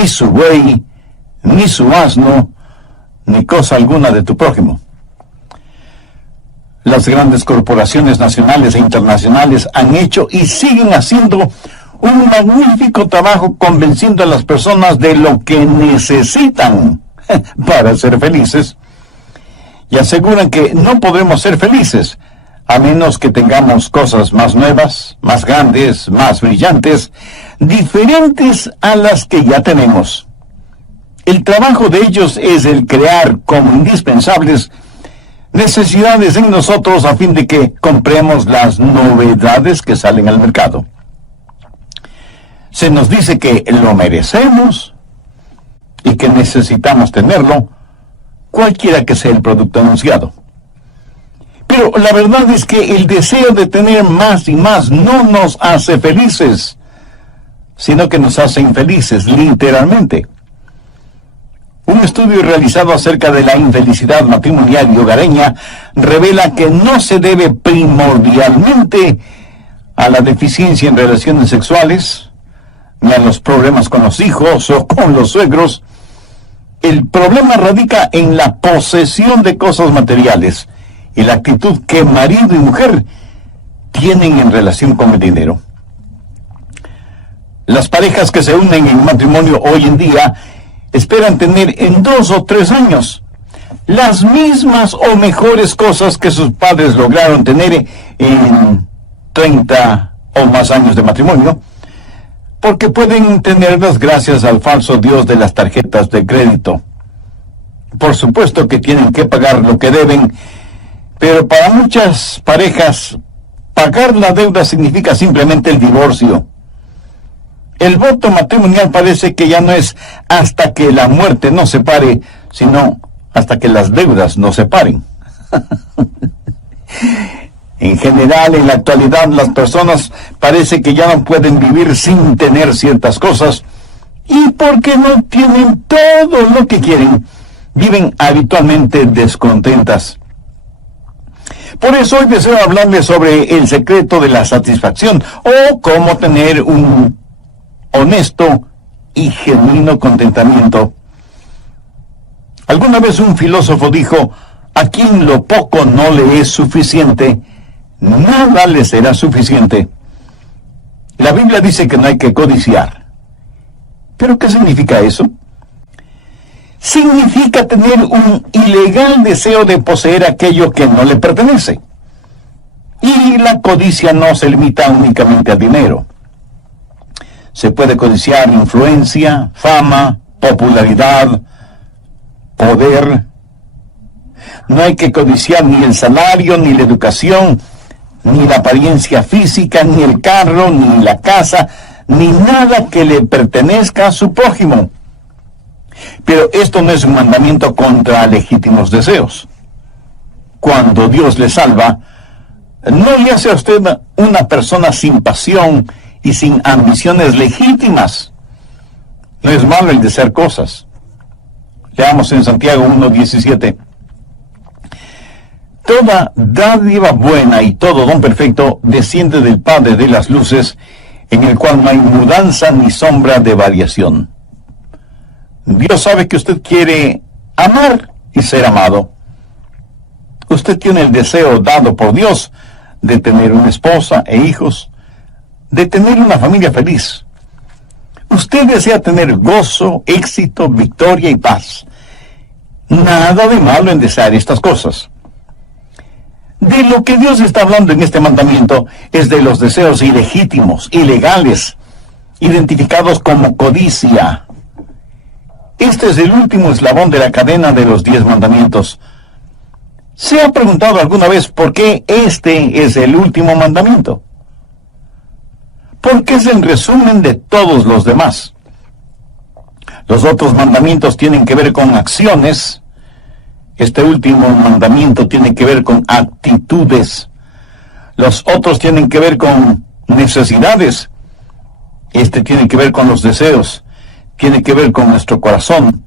ni su buey, ni su asno, ni cosa alguna de tu prójimo. Las grandes corporaciones nacionales e internacionales han hecho y siguen haciendo un magnífico trabajo convenciendo a las personas de lo que necesitan para ser felices, y aseguran que no podremos ser felices a menos que tengamos cosas más nuevas, más grandes, más brillantes, diferentes a las que ya tenemos. El trabajo de ellos es el crear como indispensables necesidades en nosotros a fin de que compremos las novedades que salen al mercado. Se nos dice que lo merecemos y que necesitamos tenerlo, cualquiera que sea el producto anunciado. Pero la verdad es que el deseo de tener más y más no nos hace felices, sino que nos hace infelices, literalmente. Un estudio realizado acerca de la infelicidad matrimonial y hogareña revela que no se debe primordialmente a la deficiencia en relaciones sexuales, ni a los problemas con los hijos o con los suegros. El problema radica en la posesión de cosas materiales y la actitud que marido y mujer tienen en relación con el dinero. Las parejas que se unen en matrimonio hoy en día esperan tener en 2 o 3 años las mismas o mejores cosas que sus padres lograron tener en 30 o más años de matrimonio, porque pueden tenerlas gracias al falso Dios de las tarjetas de crédito. Por supuesto que tienen que pagar lo que deben, pero para muchas parejas, pagar la deuda significa simplemente el divorcio. El voto matrimonial parece que ya no es hasta que la muerte nos separe, sino hasta que las deudas nos separen. En general, en la actualidad, las personas parece que ya no pueden vivir sin tener ciertas cosas, y porque no tienen todo lo que quieren, viven habitualmente descontentas. Por eso hoy deseo hablarles sobre el secreto de la satisfacción, o cómo tener un honesto y genuino contentamiento. Alguna vez un filósofo dijo: a quien lo poco no le es suficiente, nada le será suficiente. La Biblia dice que no hay que codiciar. ¿Pero qué significa eso? Significa tener un ilegal deseo de poseer aquello que no le pertenece. Y la codicia no se limita únicamente al dinero. Se puede codiciar influencia, fama, popularidad, poder. No hay que codiciar ni el salario, ni la educación, ni la apariencia física, ni el carro, ni la casa, ni nada que le pertenezca a su prójimo. Pero esto no es un mandamiento contra legítimos deseos. Cuando Dios le salva, no le hace a usted una persona sin pasión y sin ambiciones legítimas. No es malo el desear cosas. Leamos en Santiago 1:17. Toda dádiva buena y todo don perfecto desciende del Padre de las luces, en el cual no hay mudanza ni sombra de variación. Dios sabe que usted quiere amar y ser amado. Usted tiene el deseo dado por Dios de tener una esposa e hijos, de tener una familia feliz. Usted desea tener gozo, éxito, victoria y paz. Nada de malo en desear estas cosas. De lo que Dios está hablando en este mandamiento es de los deseos ilegítimos, ilegales, identificados como codicia. Este es el último eslabón de la cadena de los 10 mandamientos. ¿Se ha preguntado alguna vez por qué este es el último mandamiento? Porque es el resumen de todos los demás. Los otros mandamientos tienen que ver con acciones. Este último mandamiento tiene que ver con actitudes. Los otros tienen que ver con necesidades. Este tiene que ver con los deseos. Tiene que ver con nuestro corazón.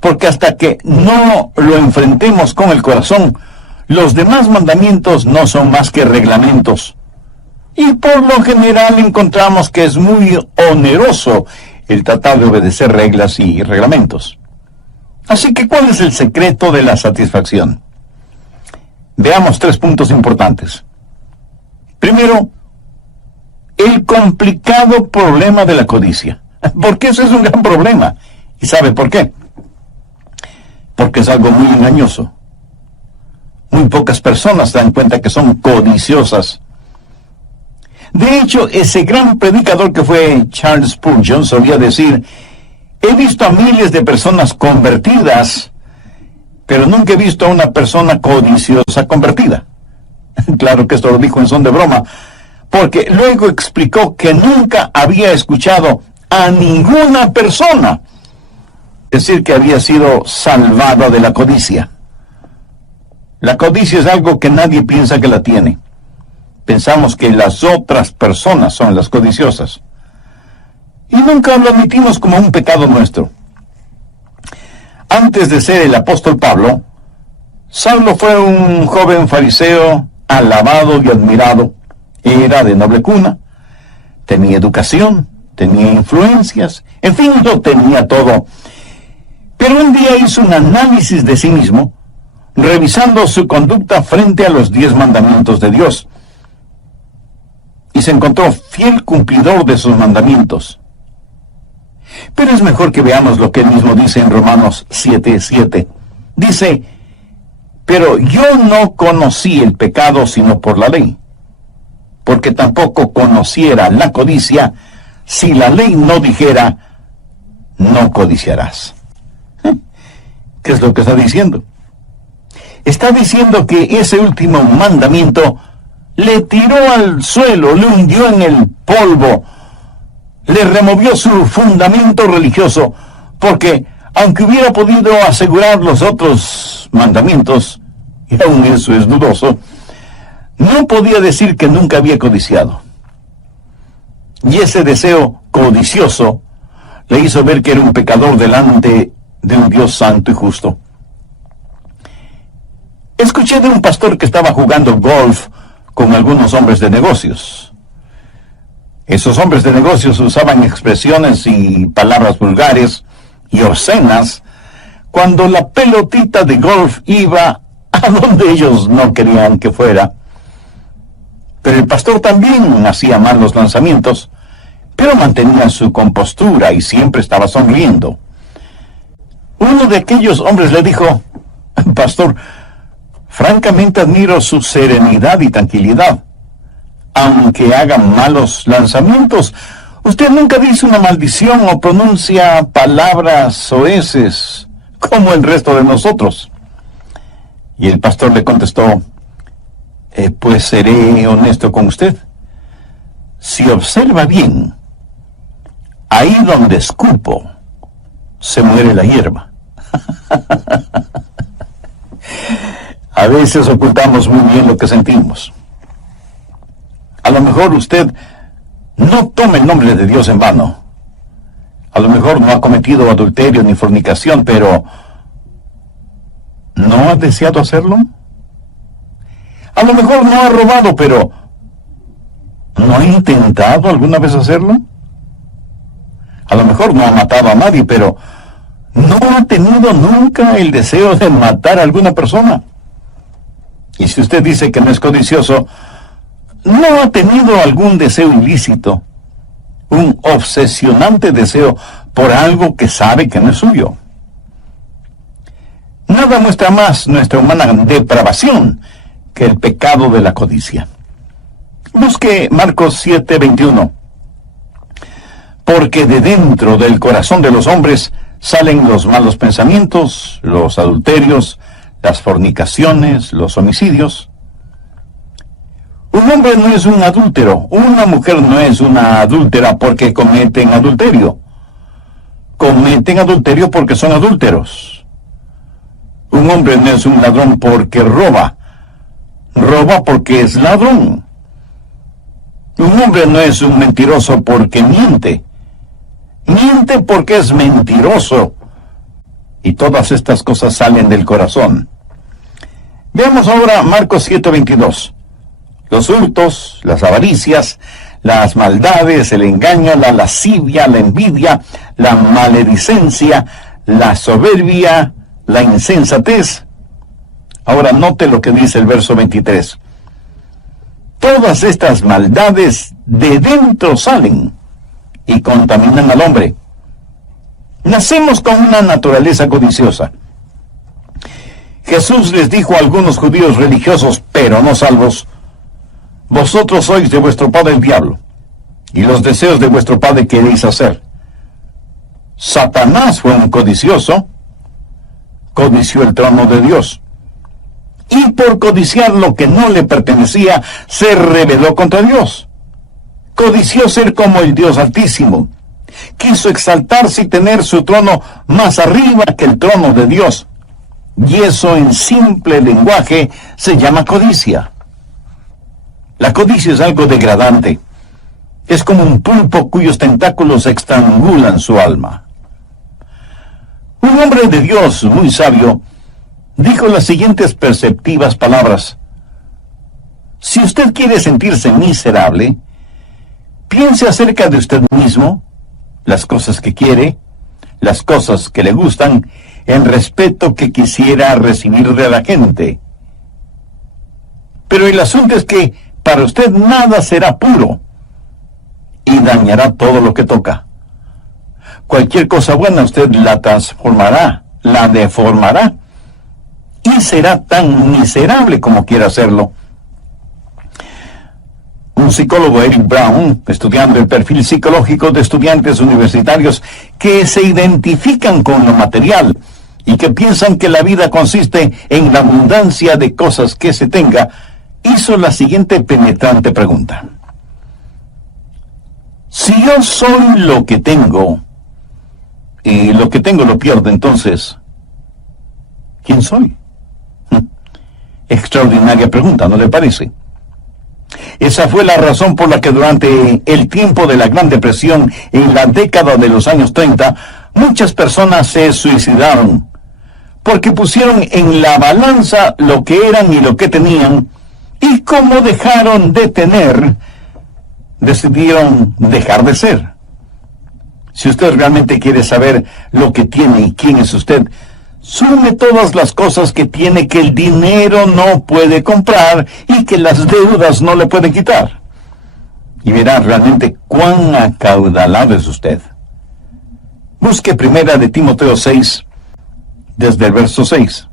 Porque hasta que no lo enfrentemos con el corazón, los demás mandamientos no son más que reglamentos. Y por lo general encontramos que es muy oneroso el tratar de obedecer reglas y reglamentos. Así que, ¿cuál es el secreto de la satisfacción? Veamos 3 puntos importantes. Primero, el complicado problema de la codicia. Porque ese es un gran problema. ¿Y sabe por qué? Porque es algo muy engañoso. Muy pocas personas se dan cuenta que son codiciosas. De hecho, ese gran predicador que fue Charles Spurgeon solía decir: he visto a miles de personas convertidas, pero nunca he visto a una persona codiciosa convertida. Claro que esto lo dijo en son de broma, porque luego explicó que nunca había escuchado a ninguna persona decir que había sido salvada de la codicia. La codicia es algo que nadie piensa que la tiene. Pensamos que las otras personas son las codiciosas. Y nunca lo admitimos como un pecado nuestro. Antes de ser el apóstol Pablo, Saulo fue un joven fariseo alabado y admirado. Era de noble cuna, tenía educación, tenía influencias, en fin, lo tenía todo. Pero un día hizo un análisis de sí mismo, revisando su conducta frente a los 10 mandamientos de Dios. Y se encontró fiel cumplidor de sus mandamientos. Pero es mejor que veamos lo que él mismo dice en Romanos 7:7. Dice: pero yo no conocí el pecado sino por la ley, porque tampoco conociera la codicia si la ley no dijera: no codiciarás. ¿Qué es lo que está diciendo? Está diciendo que ese último mandamiento le tiró al suelo, le hundió en el polvo, le removió su fundamento religioso, porque aunque hubiera podido asegurar los otros mandamientos, y aún eso es dudoso, no podía decir que nunca había codiciado. Y ese deseo codicioso le hizo ver que era un pecador delante de un Dios santo y justo. Escuché de un pastor que estaba jugando golf con algunos hombres de negocios. Esos hombres de negocios usaban expresiones y palabras vulgares y obscenas cuando la pelotita de golf iba a donde ellos no querían que fuera. Pero el pastor también hacía malos lanzamientos, pero mantenía su compostura y siempre estaba sonriendo. Uno de aquellos hombres le dijo: pastor, francamente admiro su serenidad y tranquilidad. Aunque haga malos lanzamientos, usted nunca dice una maldición o pronuncia palabras soeces como el resto de nosotros. Y el pastor le contestó: pues seré honesto con usted. Si observa bien, ahí donde escupo, se muere la hierba. A veces ocultamos muy bien lo que sentimos. A lo mejor usted no tome el nombre de Dios en vano. A lo mejor no ha cometido adulterio ni fornicación, pero ¿no ha deseado hacerlo? A lo mejor no ha robado, pero ¿no ha intentado alguna vez hacerlo? A lo mejor no ha matado a nadie, pero ¿no ha tenido nunca el deseo de matar a alguna persona? Y si usted dice que no es codicioso, ¿no ha tenido algún deseo ilícito? Un obsesionante deseo por algo que sabe que no es suyo. Nada muestra más nuestra humana depravación que el pecado de la codicia. Busque Marcos 7:21. Porque de dentro del corazón de los hombres salen los malos pensamientos, los adulterios, las fornicaciones, los homicidios. Un hombre no es un adúltero, una mujer no es una adúltera porque cometen adulterio. Cometen adulterio porque son adúlteros. Un hombre no es un ladrón porque roba. Roba porque es ladrón. Un hombre no es un mentiroso porque miente. Miente porque es mentiroso. Y todas estas cosas salen del corazón. Veamos ahora Marcos 7:22. Los hurtos, las avaricias, las maldades, el engaño, la lascivia, la envidia, la maledicencia, la soberbia, la insensatez. Ahora note lo que dice el verso 23. Todas estas maldades de dentro salen y contaminan al hombre. Nacemos con una naturaleza codiciosa. Jesús les dijo a algunos judíos religiosos, pero no salvos: vosotros sois de vuestro padre el diablo, y los deseos de vuestro padre queréis hacer. Satanás fue un codicioso, codició el trono de Dios, y por codiciar lo que no le pertenecía, se rebeló contra Dios. Codició ser como el Dios Altísimo. Quiso exaltarse y tener su trono más arriba que el trono de Dios. Y eso en simple lenguaje se llama codicia. La codicia es algo degradante. Es como un pulpo cuyos tentáculos estrangulan su alma. Un hombre de Dios muy sabio dijo las siguientes perceptivas palabras: si usted quiere sentirse miserable, piense acerca de usted mismo, las cosas que quiere, las cosas que le gustan, el respeto que quisiera recibir de la gente. Pero el asunto es que para usted nada será puro y dañará todo lo que toca. Cualquier cosa buena usted la transformará, la deformará y será tan miserable como quiera hacerlo. Un psicólogo, Eric Brown, estudiando el perfil psicológico de estudiantes universitarios que se identifican con lo material y que piensan que la vida consiste en la abundancia de cosas que se tenga, hizo la siguiente penetrante pregunta: si yo soy lo que tengo, y lo que tengo lo pierdo, entonces, ¿quién soy? Extraordinaria pregunta, ¿no le parece? Esa fue la razón por la que durante el tiempo de la Gran Depresión, en la década de los años 30, muchas personas se suicidaron, porque pusieron en la balanza lo que eran y lo que tenían, y como dejaron de tener, decidieron dejar de ser. Si usted realmente quiere saber lo que tiene y quién es usted, sume todas las cosas que tiene que el dinero no puede comprar y que las deudas no le pueden quitar, y verá realmente cuán acaudalado es usted. Busque primera de Timoteo 6, desde el verso 6.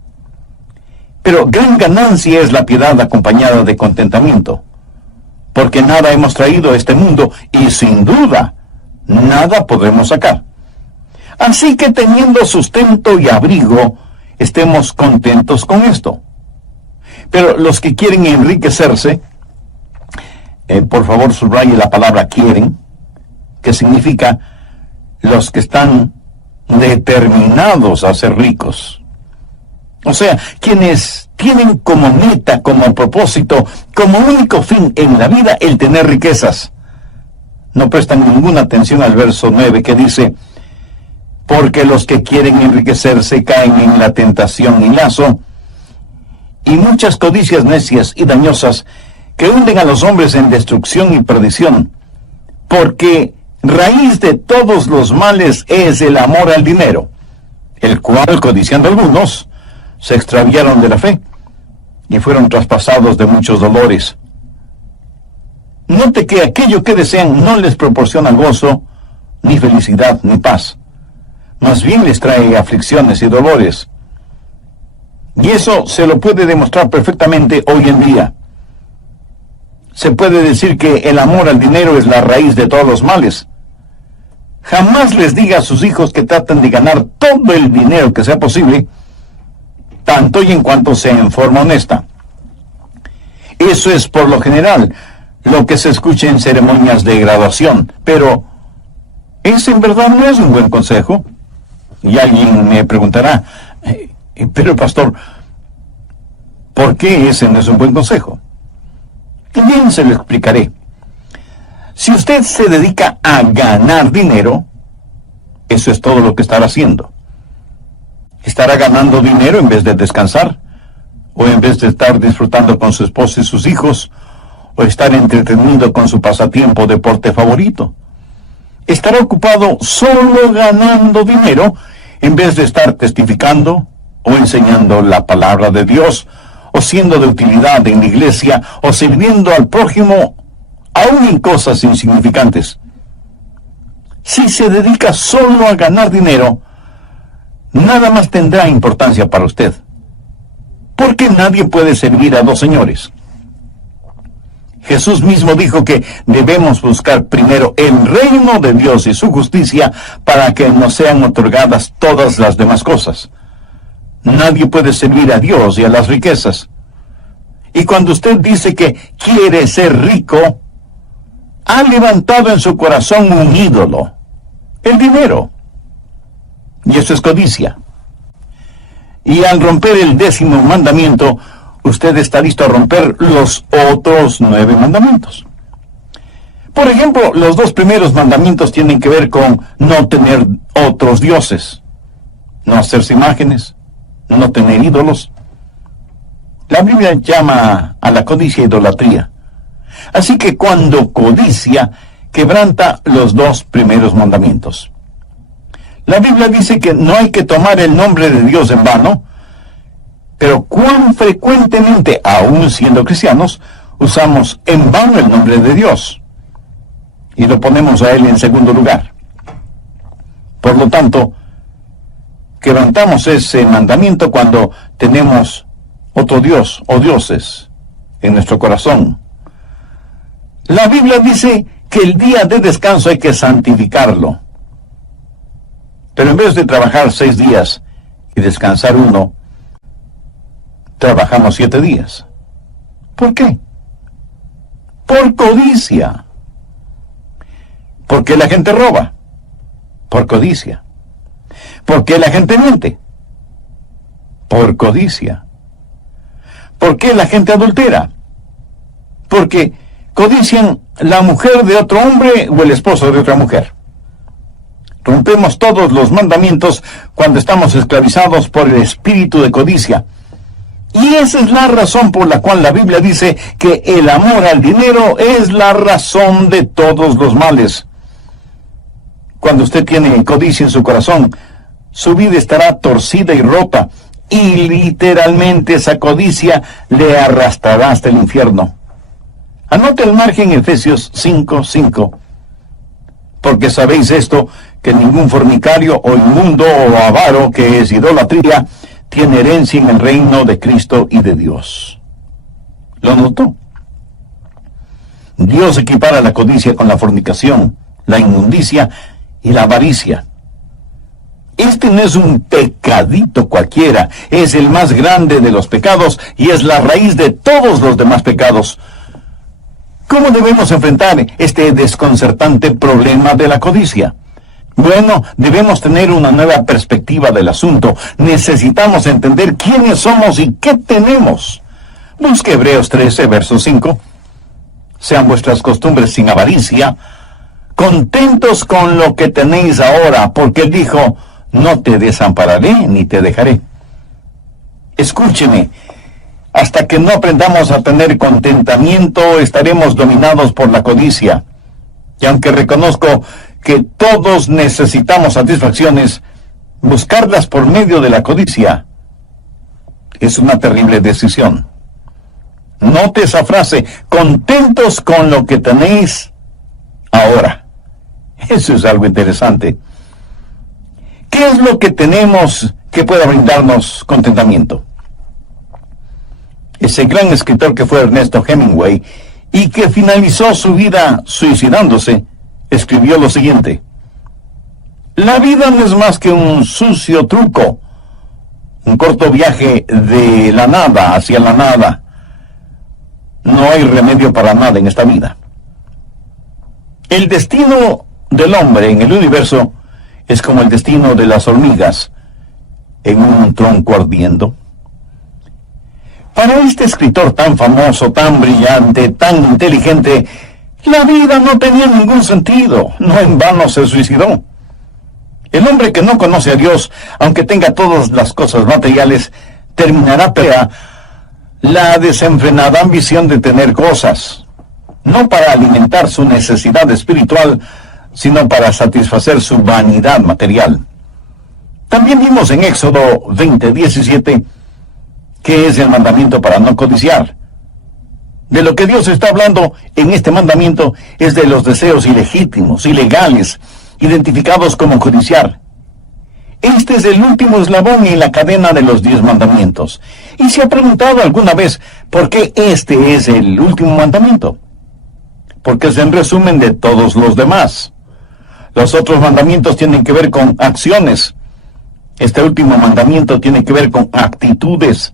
Pero gran ganancia es la piedad acompañada de contentamiento, porque nada hemos traído a este mundo y sin duda nada podremos sacar. Así que teniendo sustento y abrigo, estemos contentos con esto. Pero los que quieren enriquecerse, por favor subraye la palabra quieren, que significa los que están determinados a ser ricos. O sea, quienes tienen como meta, como propósito, como único fin en la vida el tener riquezas. No prestan ninguna atención al verso 9 que dice: porque los que quieren enriquecerse caen en la tentación y lazo, y muchas codicias necias y dañosas que hunden a los hombres en destrucción y perdición, porque raíz de todos los males es el amor al dinero, el cual, codiciando algunos, se extraviaron de la fe y fueron traspasados de muchos dolores. Note que aquello que desean no les proporciona gozo, ni felicidad, ni paz. Más bien les trae aflicciones y dolores. Y eso se lo puede demostrar perfectamente hoy en día. Se puede decir que el amor al dinero es la raíz de todos los males. Jamás les diga a sus hijos que traten de ganar todo el dinero que sea posible, tanto y en cuanto sea en forma honesta. Eso es por lo general lo que se escucha en ceremonias de graduación, pero ese en verdad no es un buen consejo. Y alguien me preguntará: pero pastor, ¿por qué ese no es un buen consejo? Bien, se lo explicaré. Si usted se dedica a ganar dinero, eso es todo lo que estará haciendo. Estará ganando dinero en vez de descansar, o en vez de estar disfrutando con su esposa y sus hijos, o estar entretenido con su pasatiempo o deporte favorito. Estará ocupado solo ganando dinero en vez de estar testificando o enseñando la palabra de Dios, o siendo de utilidad en la iglesia, o sirviendo al prójimo, aún en cosas insignificantes. Si se dedica solo a ganar dinero, nada más tendrá importancia para usted, porque nadie puede servir a dos señores. Jesús mismo dijo que debemos buscar primero el reino de Dios y su justicia para que nos sean otorgadas todas las demás cosas. Nadie puede servir a Dios y a las riquezas. Y cuando usted dice que quiere ser rico, ha levantado en su corazón un ídolo, el dinero. Y eso es codicia. Y al romper el 10º mandamiento, usted está listo a romper los otros 9 mandamientos. Por ejemplo, los 2 primeros mandamientos tienen que ver con no tener otros dioses, no hacerse imágenes, no tener ídolos. La Biblia llama a la codicia idolatría. Así que cuando codicia, quebranta los 2 primeros mandamientos. La Biblia dice que no hay que tomar el nombre de Dios en vano, pero cuán frecuentemente, aún siendo cristianos, usamos en vano el nombre de Dios y lo ponemos a Él en segundo lugar. Por lo tanto, quebrantamos ese mandamiento cuando tenemos otro Dios o dioses en nuestro corazón. La Biblia dice que el día de descanso hay que santificarlo. Pero en vez de trabajar 6 días y descansar 1, trabajamos 7 días. ¿Por qué? Por codicia. ¿Por qué la gente roba? Por codicia. ¿Por qué la gente miente? Por codicia. ¿Por qué la gente adultera? Porque codician la mujer de otro hombre o el esposo de otra mujer. Rompemos todos los mandamientos cuando estamos esclavizados por el espíritu de codicia. Y esa es la razón por la cual la Biblia dice que el amor al dinero es la razón de todos los males. Cuando usted tiene codicia en su corazón, su vida estará torcida y rota, y literalmente esa codicia le arrastrará hasta el infierno. Anote al margen Efesios 5:5. Porque sabéis esto, que ningún fornicario o inmundo o avaro, que es idolatría, tiene herencia en el reino de Cristo y de Dios. ¿Lo notó? Dios equipara la codicia con la fornicación, la inmundicia y la avaricia. Este no es un pecadito cualquiera, es el más grande de los pecados y es la raíz de todos los demás pecados. ¿Cómo debemos enfrentar este desconcertante problema de la codicia? Bueno, debemos tener una nueva perspectiva del asunto. Necesitamos entender quiénes somos y qué tenemos. Busque Hebreos 13, verso 5. Sean vuestras costumbres sin avaricia, contentos con lo que tenéis ahora, porque Él dijo, no te desampararé ni te dejaré. Escúcheme, hasta que no aprendamos a tener contentamiento, estaremos dominados por la codicia. Y aunque reconozco que todos necesitamos satisfacciones, buscarlas por medio de la codicia es una terrible decisión. Note esa frase, contentos con lo que tenéis ahora. Eso es algo interesante. ¿Qué es lo que tenemos que pueda brindarnos contentamiento? Ese gran escritor que fue Ernesto Hemingway y que finalizó su vida suicidándose, escribió lo siguiente: la vida no es más que un sucio truco, un corto viaje de la nada hacia la nada. No hay remedio para nada en esta vida. El destino del hombre en el universo es como el destino de las hormigas en un tronco ardiendo. Para este escritor tan famoso, tan brillante, tan inteligente, la vida no tenía ningún sentido. No en vano se suicidó. El hombre que no conoce a Dios, aunque tenga todas las cosas materiales, terminará la desenfrenada ambición de tener cosas. no para alimentar su necesidad espiritual, sino para satisfacer su vanidad material. También vimos en Éxodo 20:17 que es el mandamiento para no codiciar. De lo que Dios está hablando en este mandamiento es de los deseos ilegítimos, ilegales, identificados como codiciar. Este es el último eslabón en la cadena de los 10 mandamientos. ¿Y se ha preguntado alguna vez por qué este es el último mandamiento? Porque es el resumen de todos los demás. Los otros mandamientos tienen que ver con acciones. Este último mandamiento tiene que ver con actitudes.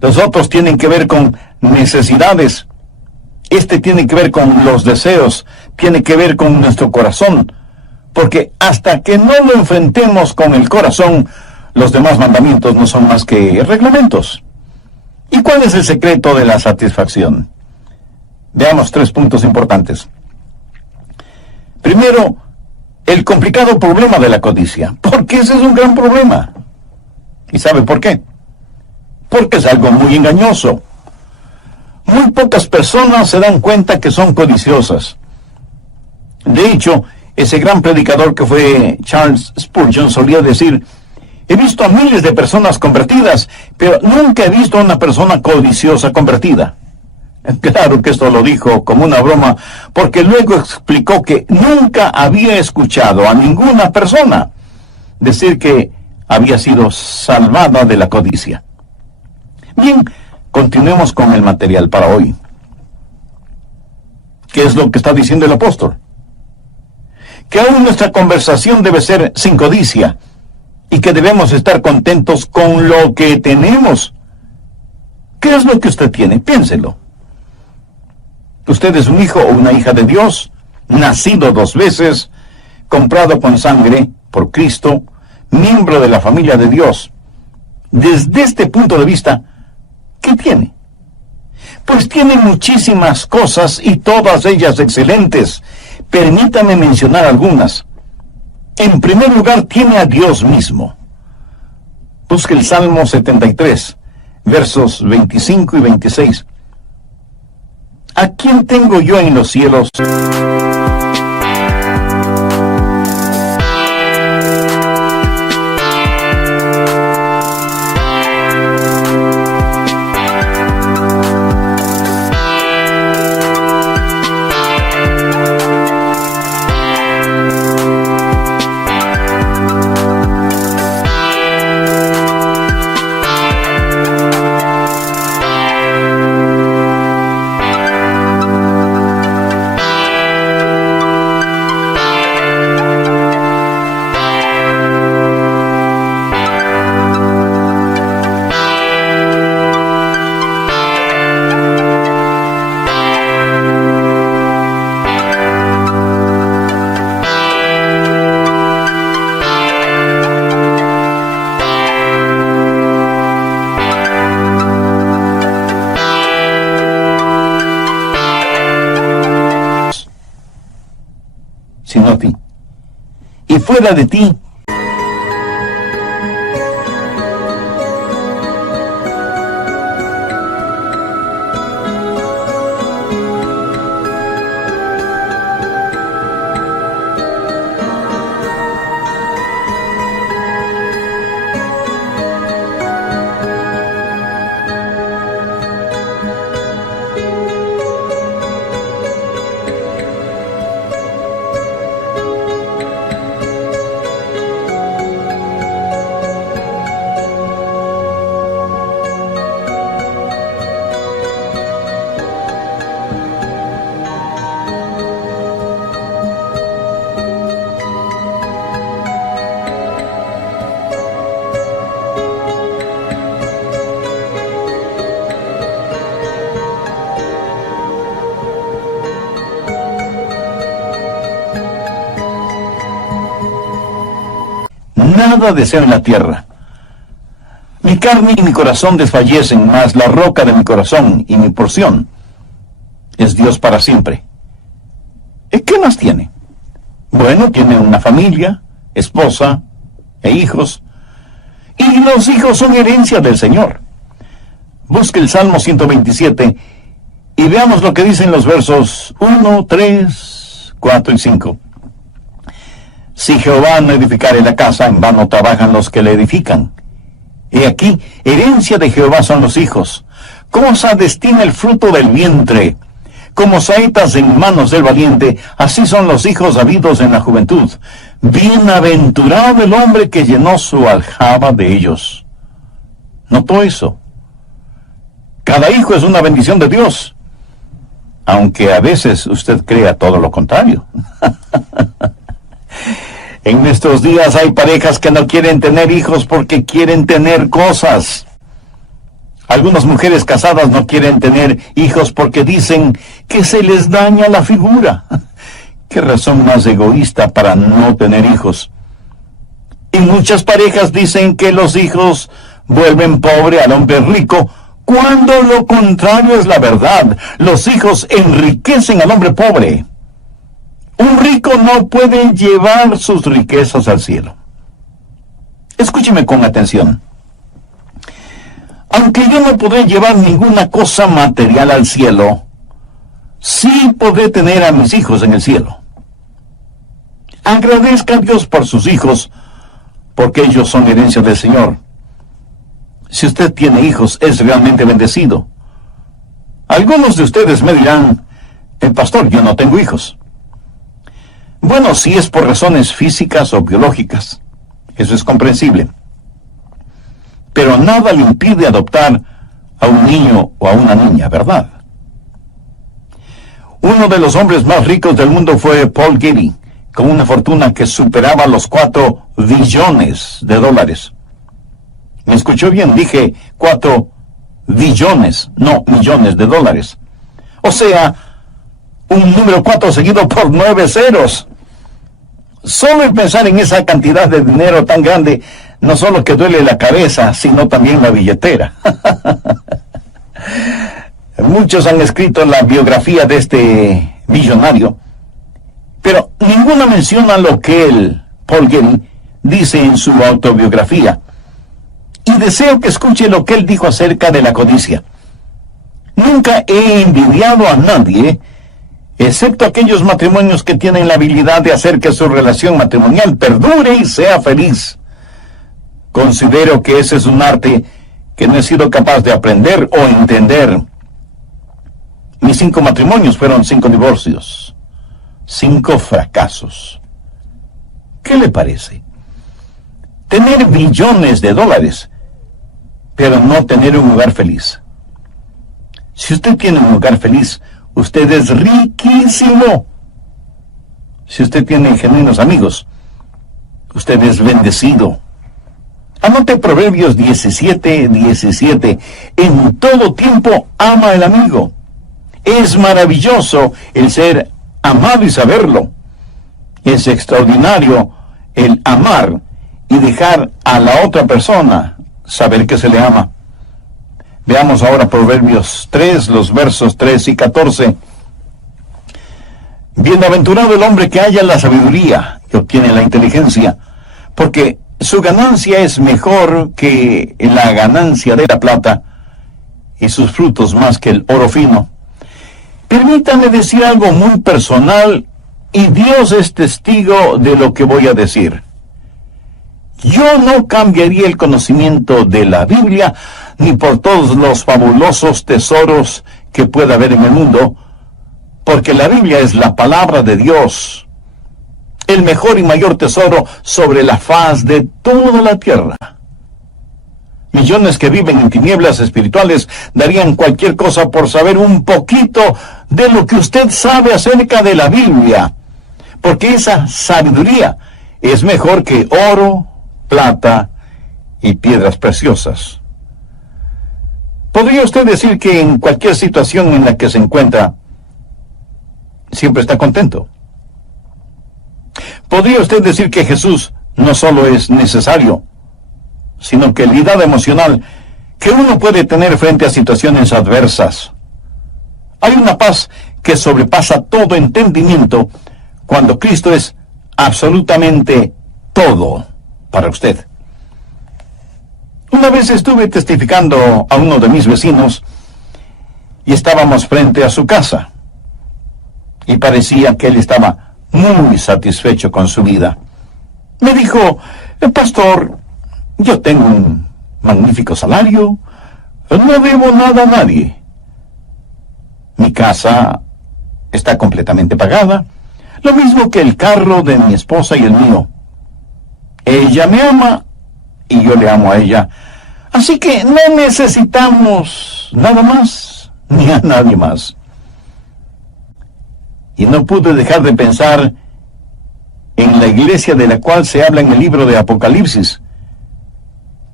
Los otros tienen que ver con necesidades. Este tiene que ver con los deseos, tiene que ver con nuestro corazón. Porque hasta que no lo enfrentemos con el corazón, los demás mandamientos no son más que reglamentos. ¿Y cuál es el secreto de la satisfacción? Veamos 3 puntos importantes. Primero, el complicado problema de la codicia. Porque ese es un gran problema. ¿Y sabe por qué? Porque es algo muy engañoso. Muy pocas personas se dan cuenta que son codiciosas. De hecho, ese gran predicador que fue Charles Spurgeon solía decir: he visto a miles de personas convertidas, pero nunca he visto a una persona codiciosa convertida. Claro que esto lo dijo como una broma, porque luego explicó que nunca había escuchado a ninguna persona decir que había sido salvada de la codicia. Bien, continuemos con el material para hoy. ¿Qué es lo que está diciendo el apóstol? Que aún nuestra conversación debe ser sin codicia y que debemos estar contentos con lo que tenemos. ¿Qué es lo que usted tiene? Piénselo. Usted es un hijo o una hija de Dios, nacido 2 veces, comprado con sangre por Cristo, miembro de la familia de Dios. Desde este punto de vista, ¿qué tiene? Pues tiene muchísimas cosas y todas ellas excelentes. Permítame mencionar algunas. En primer lugar, tiene a Dios mismo. Busque el Salmo 73, versos 25 y 26. ¿A quién tengo yo en los cielos? Sino a ti. Y fuera de ti, nada deseo en la tierra. Mi carne y mi corazón desfallecen, mas la roca de mi corazón y mi porción es Dios para siempre. ¿Y qué más tiene? Bueno, tiene una familia, esposa e hijos. Y los hijos son herencia del Señor. Busque el Salmo 127 Y veamos lo que dicen los versos 1, 3, 4 y 5. Si Jehová no edificare la casa, en vano trabajan los que la edifican. He aquí, herencia de Jehová son los hijos. Cosa destina el fruto del vientre. Como saetas en manos del valiente, así son los hijos habidos en la juventud. Bienaventurado el hombre que llenó su aljaba de ellos. ¿Notó eso? Cada hijo es una bendición de Dios, aunque a veces usted crea todo lo contrario. En nuestros días hay parejas que no quieren tener hijos porque quieren tener cosas. Algunas mujeres casadas no quieren tener hijos porque dicen que se les daña la figura. ¿Qué razón más egoísta para no tener hijos? Y muchas parejas dicen que los hijos vuelven pobre al hombre rico, cuando lo contrario es la verdad. Los hijos enriquecen al hombre pobre. Un rico no puede llevar sus riquezas al cielo. Escúcheme con atención. Aunque yo no podré llevar ninguna cosa material al cielo, sí podré tener a mis hijos en el cielo. Agradezca a Dios por sus hijos, porque ellos son herencia del Señor. Si usted tiene hijos, es realmente bendecido. Algunos de ustedes me dirán, pastor, yo no tengo hijos. Bueno, si es por razones físicas o biológicas, eso es comprensible. Pero nada le impide adoptar a un niño o a una niña, ¿verdad? Uno de los hombres más ricos del mundo fue Paul Getty, con una fortuna que superaba los 4 billones de dólares. ¿Me escuchó bien? Dije 4 billones, no millones de dólares. O sea, un número 4 seguido por 9 ceros. Solo el pensar en esa cantidad de dinero tan grande, no solo que duele la cabeza, sino también la billetera. Muchos han escrito la biografía de este millonario, pero ninguno menciona lo que él, Paul Getty, dice en su autobiografía. Y deseo que escuche lo que él dijo acerca de la codicia. Nunca he envidiado a nadie, excepto aquellos matrimonios que tienen la habilidad de hacer que su relación matrimonial perdure y sea feliz. Considero que ese es un arte que no he sido capaz de aprender o entender. Mis 5 matrimonios fueron 5 divorcios, 5 fracasos. ¿Qué le parece? Tener billones de dólares, pero no tener un hogar feliz. Si usted tiene un hogar feliz, usted es riquísimo. Si usted tiene genuinos amigos, usted es bendecido. Anote Proverbios 17:17. En todo tiempo ama el amigo. Es maravilloso el ser amado y saberlo. Es extraordinario el amar y dejar a la otra persona saber que se le ama. Veamos ahora Proverbios 3, los versos 3 y 14. Bienaventurado el hombre que halla la sabiduría y obtiene la inteligencia, porque su ganancia es mejor que la ganancia de la plata, y sus frutos más que el oro fino. Permítame decir algo muy personal, y Dios es testigo de lo que voy a decir. Yo no cambiaría el conocimiento de la Biblia, ni por todos los fabulosos tesoros que pueda haber en el mundo, porque la Biblia es la palabra de Dios, el mejor y mayor tesoro sobre la faz de toda la tierra. Millones que viven en tinieblas espirituales darían cualquier cosa por saber un poquito de lo que usted sabe acerca de la Biblia, porque esa sabiduría es mejor que oro, plata y piedras preciosas. ¿Podría usted decir que en cualquier situación en la que se encuentra, siempre está contento? ¿Podría usted decir que Jesús no solo es necesario, sino que la unidad emocional que uno puede tener frente a situaciones adversas? Hay una paz que sobrepasa todo entendimiento cuando Cristo es absolutamente todo para usted. Una vez estuve testificando a uno de mis vecinos y estábamos frente a su casa. Y parecía que él estaba muy satisfecho con su vida. Me dijo, pastor, yo tengo un magnífico salario, no debo nada a nadie. Mi casa está completamente pagada, lo mismo que el carro de mi esposa y el mío. Ella me ama y yo le amo a ella. Así que no necesitamos nada más ni a nadie más. Y no pude dejar de pensar en la iglesia de la cual se habla en el libro de Apocalipsis,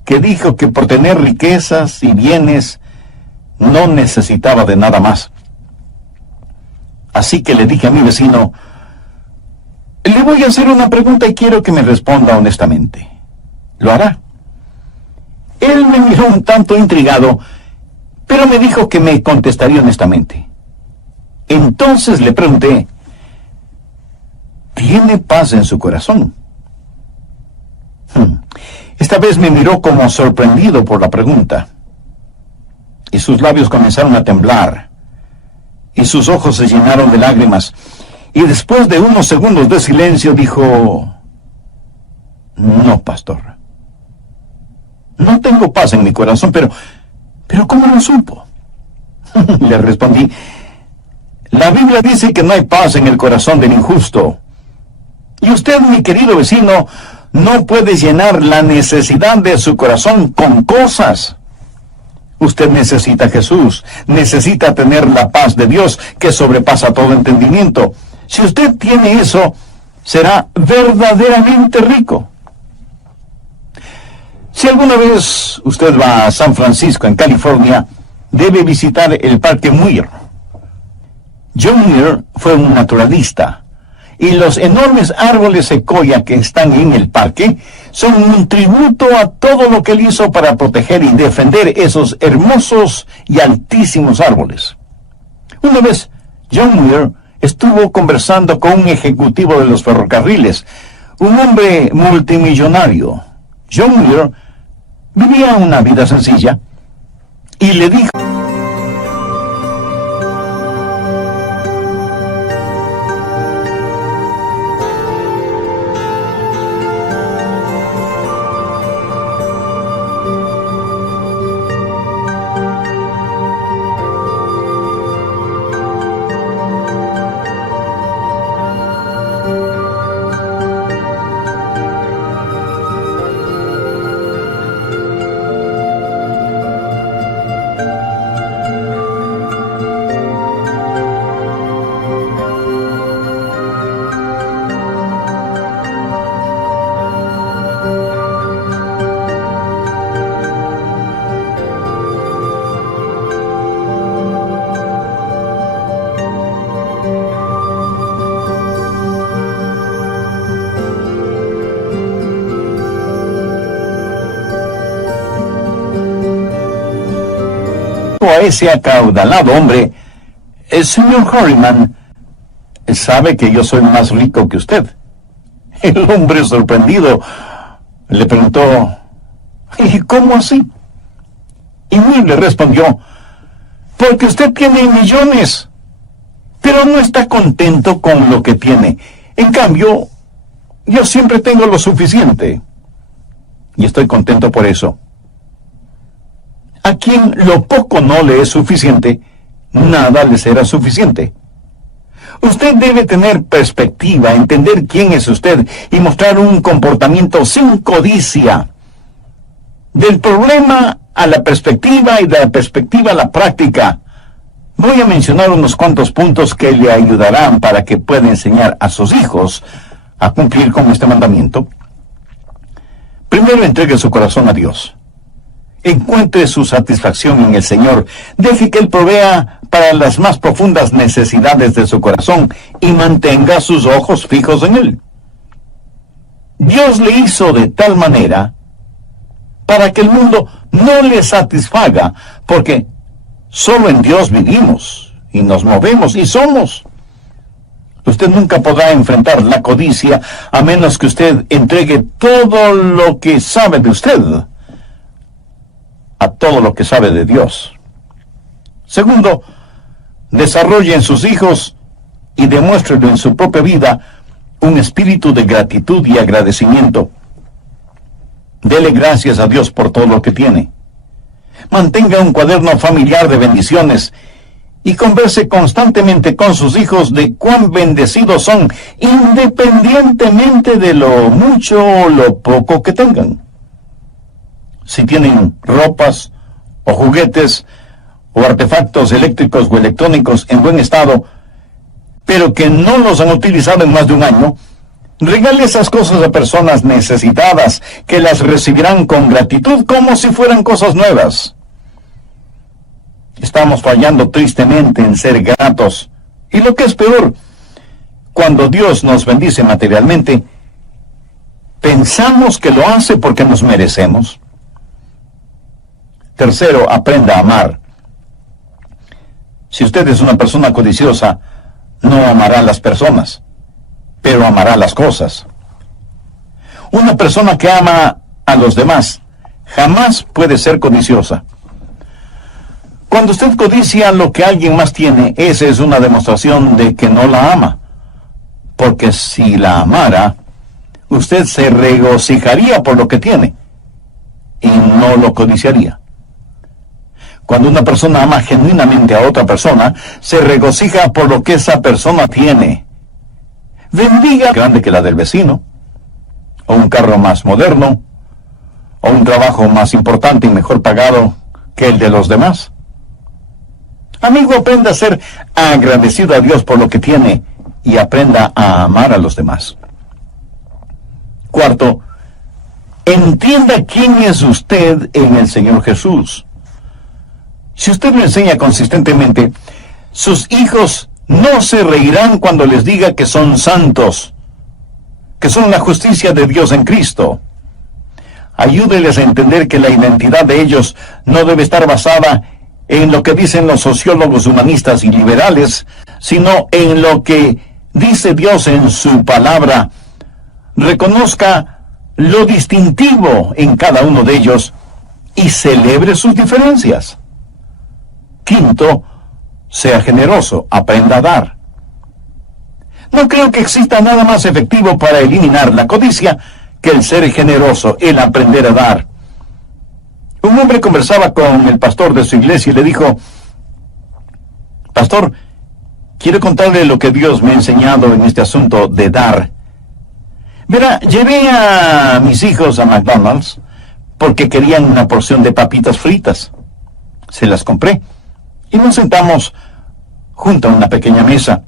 que dijo que por tener riquezas y bienes no necesitaba de nada más. Así que le dije a mi vecino, le voy a hacer una pregunta y quiero que me responda honestamente. ¿Lo hará? Él me miró un tanto intrigado, pero me dijo que me contestaría honestamente. Entonces le pregunté, ¿tiene paz en su corazón? Esta vez me miró como sorprendido por la pregunta, y sus labios comenzaron a temblar, y sus ojos se llenaron de lágrimas, y después de unos segundos de silencio dijo, no, pastor, no tengo paz en mi corazón, pero ¿cómo lo supo? Le respondí, la Biblia dice que no hay paz en el corazón del injusto. Y usted, mi querido vecino, no puede llenar la necesidad de su corazón con cosas. Usted necesita a Jesús, necesita tener la paz de Dios que sobrepasa todo entendimiento. Si usted tiene eso, será verdaderamente rico. Si alguna vez usted va a San Francisco, en California, debe visitar el Parque Muir. John Muir fue un naturalista, y los enormes árboles secoya que están en el parque son un tributo a todo lo que él hizo para proteger y defender esos hermosos y altísimos árboles. Una vez, John Muir estuvo conversando con un ejecutivo de los ferrocarriles, un hombre multimillonario. John Muir vivía una vida sencilla, y le dijo, a ese acaudalado hombre, el señor Harriman sabe que yo soy más rico que usted. El hombre, sorprendido, le preguntó, ¿y cómo así? Y Will le respondió, porque usted tiene millones, pero no está contento con lo que tiene. En cambio, yo siempre tengo lo suficiente, y estoy contento por eso. A quien lo poco no le es suficiente, nada le será suficiente. Usted debe tener perspectiva, entender quién es usted y mostrar un comportamiento sin codicia. Del problema a la perspectiva y de la perspectiva a la práctica. Voy a mencionar unos cuantos puntos que le ayudarán para que pueda enseñar a sus hijos a cumplir con este mandamiento. Primero, entregue su corazón a Dios. Encuentre su satisfacción en el Señor. Deje que Él provea para las más profundas necesidades de su corazón y mantenga sus ojos fijos en Él. Dios le hizo de tal manera para que el mundo no le satisfaga, porque solo en Dios vivimos y nos movemos y somos. Usted nunca podrá enfrentar la codicia a menos que usted entregue todo lo que sabe de usted a todo lo que sabe de Dios. Segundo, desarrolle en sus hijos y demuéstrelo en su propia vida un espíritu de gratitud y agradecimiento. Dele gracias a Dios por todo lo que tiene. Mantenga un cuaderno familiar de bendiciones y converse constantemente con sus hijos de cuán bendecidos son, independientemente de lo mucho o lo poco que tengan. Si tienen ropas o juguetes o artefactos eléctricos o electrónicos en buen estado, pero que no los han utilizado en más de un año, regale esas cosas a personas necesitadas, que las recibirán con gratitud como si fueran cosas nuevas. Estamos fallando tristemente en ser gratos. Y lo que es peor, cuando Dios nos bendice materialmente, pensamos que lo hace porque nos merecemos. Tercero, aprenda a amar. Si usted es una persona codiciosa, no amará a las personas, pero amará las cosas. Una persona que ama a los demás jamás puede ser codiciosa. Cuando usted codicia lo que alguien más tiene, esa es una demostración de que no la ama. Porque si la amara, usted se regocijaría por lo que tiene y no lo codiciaría. Cuando una persona ama genuinamente a otra persona, se regocija por lo que esa persona tiene. Bendiga grande que la del vecino, o un carro más moderno, o un trabajo más importante y mejor pagado que el de los demás. Amigo, aprenda a ser agradecido a Dios por lo que tiene y aprenda a amar a los demás. Cuarto, entienda quién es usted en el Señor Jesús. Si usted lo enseña consistentemente, sus hijos no se reirán cuando les diga que son santos, que son la justicia de Dios en Cristo. Ayúdeles a entender que la identidad de ellos no debe estar basada en lo que dicen los sociólogos humanistas y liberales, sino en lo que dice Dios en su palabra. Reconozca lo distintivo en cada uno de ellos y celebre sus diferencias. Quinto, sea generoso, aprenda a dar. No creo que exista nada más efectivo para eliminar la codicia que el ser generoso, el aprender a dar. Un hombre conversaba con el pastor de su iglesia y le dijo: Pastor, quiero contarle lo que Dios me ha enseñado en este asunto de dar. Verá, llevé a mis hijos a McDonald's porque querían una porción de papitas fritas. Se las compré y nos sentamos junto a una pequeña mesa.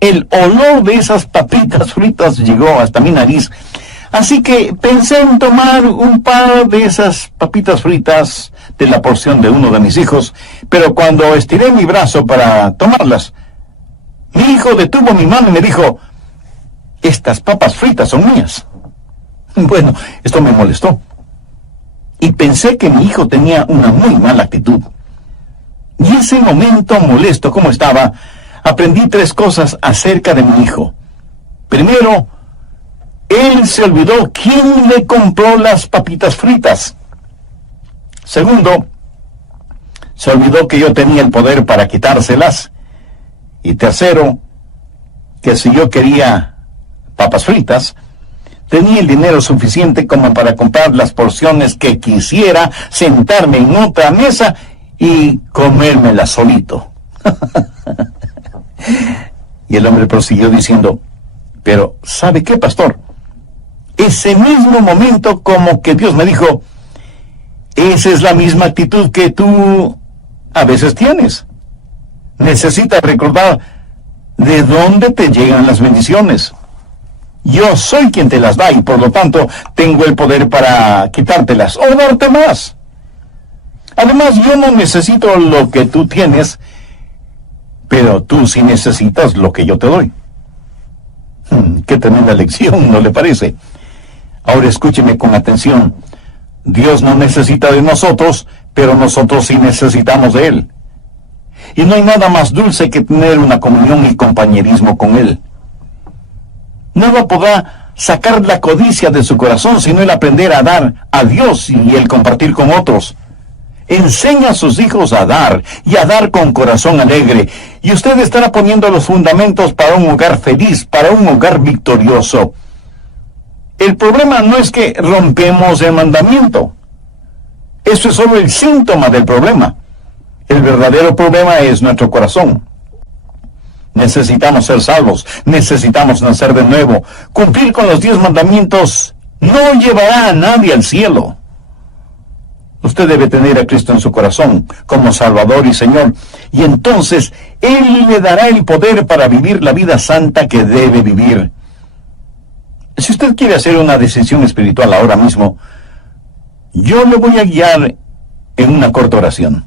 El olor de esas papitas fritas llegó hasta mi nariz, así que pensé en tomar un par de esas papitas fritas de la porción de uno de mis hijos, pero cuando estiré mi brazo para tomarlas, mi hijo detuvo mi mano y me dijo: estas papas fritas son mías. Bueno, esto me molestó, y pensé que mi hijo tenía una muy mala actitud. Y ese momento, molesto como estaba, aprendí 3 cosas acerca de mi hijo. Primero, él se olvidó quién le compró las papitas fritas. Segundo, se olvidó que yo tenía el poder para quitárselas. Y tercero, que si yo quería papas fritas, tenía el dinero suficiente como para comprar las porciones que quisiera, sentarme en otra mesa y comérmela solito. Y el hombre prosiguió diciendo: pero ¿sabe qué, pastor? Ese mismo momento como que Dios me dijo: esa es la misma actitud que tú a veces tienes. Necesitas recordar de dónde te llegan las bendiciones. Yo soy quien te las da y por lo tanto tengo el poder para quitártelas o darte más. Además, yo no necesito lo que tú tienes, pero tú sí necesitas lo que yo te doy. Qué tremenda lección, ¿no le parece? Ahora escúcheme con atención. Dios no necesita de nosotros, pero nosotros sí necesitamos de Él. Y no hay nada más dulce que tener una comunión y compañerismo con Él. Nada podrá sacar la codicia de su corazón, sino el aprender a dar a Dios y el compartir con otros. Enseña a sus hijos a dar, y a dar con corazón alegre, y usted estará poniendo los fundamentos para un hogar feliz, para un hogar victorioso. El problema no es que rompemos el mandamiento. Eso es solo el síntoma del problema. El verdadero problema es nuestro corazón. Necesitamos ser salvos, necesitamos nacer de nuevo. Cumplir con los 10 mandamientos no llevará a nadie al cielo. Usted debe tener a Cristo en su corazón como Salvador y Señor, y entonces Él le dará el poder para vivir la vida santa que debe vivir. Si usted quiere hacer una decisión espiritual ahora mismo, yo le voy a guiar en una corta oración.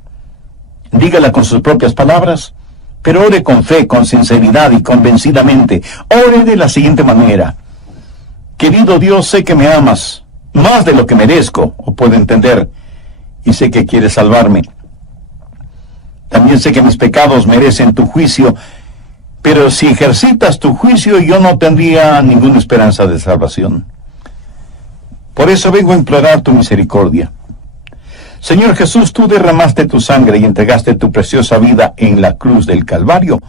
Dígala con sus propias palabras, pero ore con fe, con sinceridad y convencidamente. Ore de la siguiente manera: querido Dios, sé que me amas más de lo que merezco o puedo entender, y sé que quieres salvarme. También sé que mis pecados merecen tu juicio, pero si ejercitas tu juicio yo no tendría ninguna esperanza de salvación. Por eso vengo a implorar tu misericordia. Señor Jesús, tú derramaste tu sangre y entregaste tu preciosa vida en la cruz del Calvario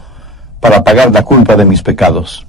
para pagar la culpa de mis pecados.